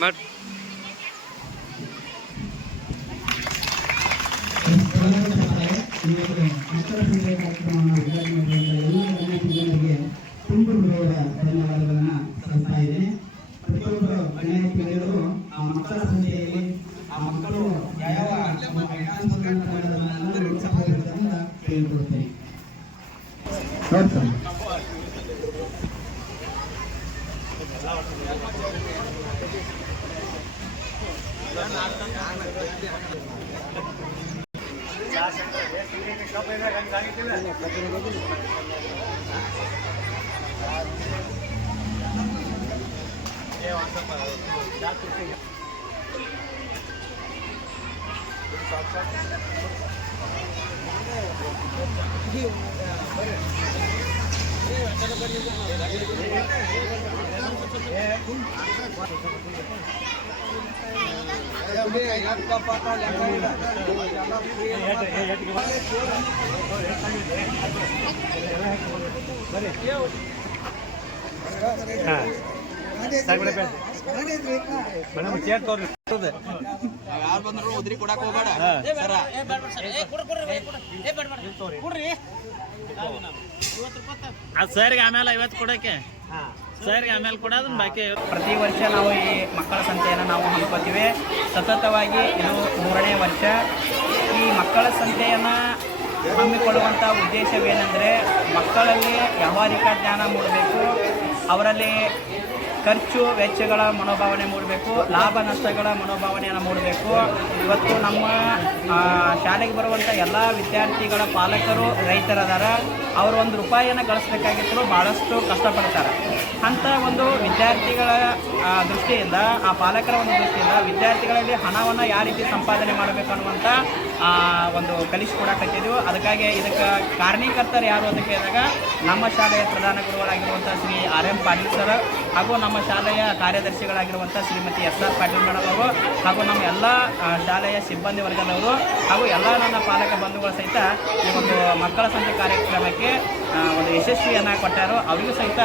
But ಮಕ್ಕಳ ಸಂಖ್ಯೆ ಕಾರ್ಯಕ್ರಮವನ್ನು ಉದ್ಘಾಟನೆ ಮಾಡಿದ ಎಲ್ಲ ತುಂಬ ಹೃದಯದ ಧನ್ಯವಾದಗಳನ್ನು ಸಲ್ಲಿಸ್ತಾ ಇದ್ದೇನೆ. ಪ್ರತಿಯೊಬ್ಬರು ಗಣ್ಯಾತಿಥಿಗಳು ಆ ಮಕ್ಕಳ ಸಂಖ್ಯೆಯಲ್ಲಿ ಆ ಮಕ್ಕಳು ಯಾವ ಕೇಳಿಕೊಡುತ್ತೇನೆ. ಯಾರು ಬಂದ್ರು ಉದ್ರಿ ಕೊಡಕ್ ಹೋಗ್ಬೇಡ. ಸರ್ಗೆ ಆಮೇಲೆ 50 ಕೊಡಕ್ಕೆ ಸರ್ಗೆ ಆಮೇಲೆ ಕೊಡೋದು ಬಾಕಿ. ಪ್ರತಿ ವರ್ಷ ನಾವು ಈ ಮಕ್ಕಳ ಸಂತೆಯನ್ನು ನಾವು ಹಮ್ಮಿಕೊಳ್ತೀವಿ. ಸತತವಾಗಿ ಇದು 3ನೇ ವರ್ಷ. ಈ ಮಕ್ಕಳ ಸಂತೆಯನ್ನು ಹಮ್ಮಿಕೊಳ್ಳುವಂಥ ಉದ್ದೇಶವೇನೆಂದರೆ ಮಕ್ಕಳಲ್ಲಿ ವ್ಯಾವಹಾರಿಕ ಜ್ಞಾನ ಮೂಡಬೇಕು, ಅವರಲ್ಲಿ ಖರ್ಚು ವೆಚ್ಚಗಳ ಮನೋಭಾವನೆ ಮೂಡಬೇಕು, ಲಾಭ ನಷ್ಟಗಳ ಮನೋಭಾವನೆಯನ್ನು ಮೂಡಬೇಕು. ಇವತ್ತು ನಮ್ಮ ಶಾಲೆಗೆ ಬರುವಂಥ ಎಲ್ಲ ವಿದ್ಯಾರ್ಥಿಗಳ ಪಾಲಕರು ರೈತರದಾರ. ಅವರು ₹1 ಗಳಿಸ್ಬೇಕಾಗಿತ್ತು ಭಾಳಷ್ಟು ಕಷ್ಟಪಡ್ತಾರೆ. ಅಂಥ ಒಂದು ವಿದ್ಯಾರ್ಥಿಗಳ ದೃಷ್ಟಿಯಿಂದ, ಆ ಪಾಲಕರ ಒಂದು ದೃಷ್ಟಿಯಿಂದ ವಿದ್ಯಾರ್ಥಿಗಳಲ್ಲಿ ಹಣವನ್ನು ಯಾವ ರೀತಿ ಸಂಪಾದನೆ ಮಾಡಬೇಕು ಅನ್ನುವಂಥ ಒಂದು ಕಲಿಸಿಕೊಡಕತ್ತಿದ್ದೀವಿ. ಅದಕ್ಕಾಗಿ ಇದಕ್ಕೆ ಕಾರಣೀಕರ್ತರು ಯಾರು ಅಂತ ಕೇಳಿದಾಗ ನಮ್ಮ ಶಾಲೆಯ ಪ್ರಧಾನ ಗುರುಗಳಾಗಿರುವಂಥ ಶ್ರೀ RM ಪಾಟೀಲ್ ಸರ್, ಹಾಗೂ ನಮ್ಮ ಶಾಲೆಯ ಕಾರ್ಯದರ್ಶಿಗಳಾಗಿರುವಂಥ ಶ್ರೀಮತಿ SR ಪಾಟೀಲ್ ಮೇಡಮ್ ಅವರು, ಹಾಗೂ ನಮ್ಮ ಎಲ್ಲ ಶಾಲೆಯ ಸಿಬ್ಬಂದಿ ವರ್ಗದವರು, ಹಾಗೂ ಎಲ್ಲ ನನ್ನ ಪಾಲಕ ಬಂಧುಗಳು ಸಹಿತ ಈ ಒಂದು ಮಕ್ಕಳ ಸಂತೆ ಕಾರ್ಯಕ್ರಮಕ್ಕೆ ಒಂದು ಯಶಸ್ವಿಯನ್ನು ಕೊಟ್ಟಾರೋ ಅವರಿಗೂ ಸಹಿತ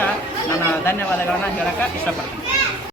ನನ್ನ ಧನ್ಯವಾದಗಳನ್ನು ಹೇಳೋಕ್ಕೆ ಇಷ್ಟಪಡ್ತೀನಿ.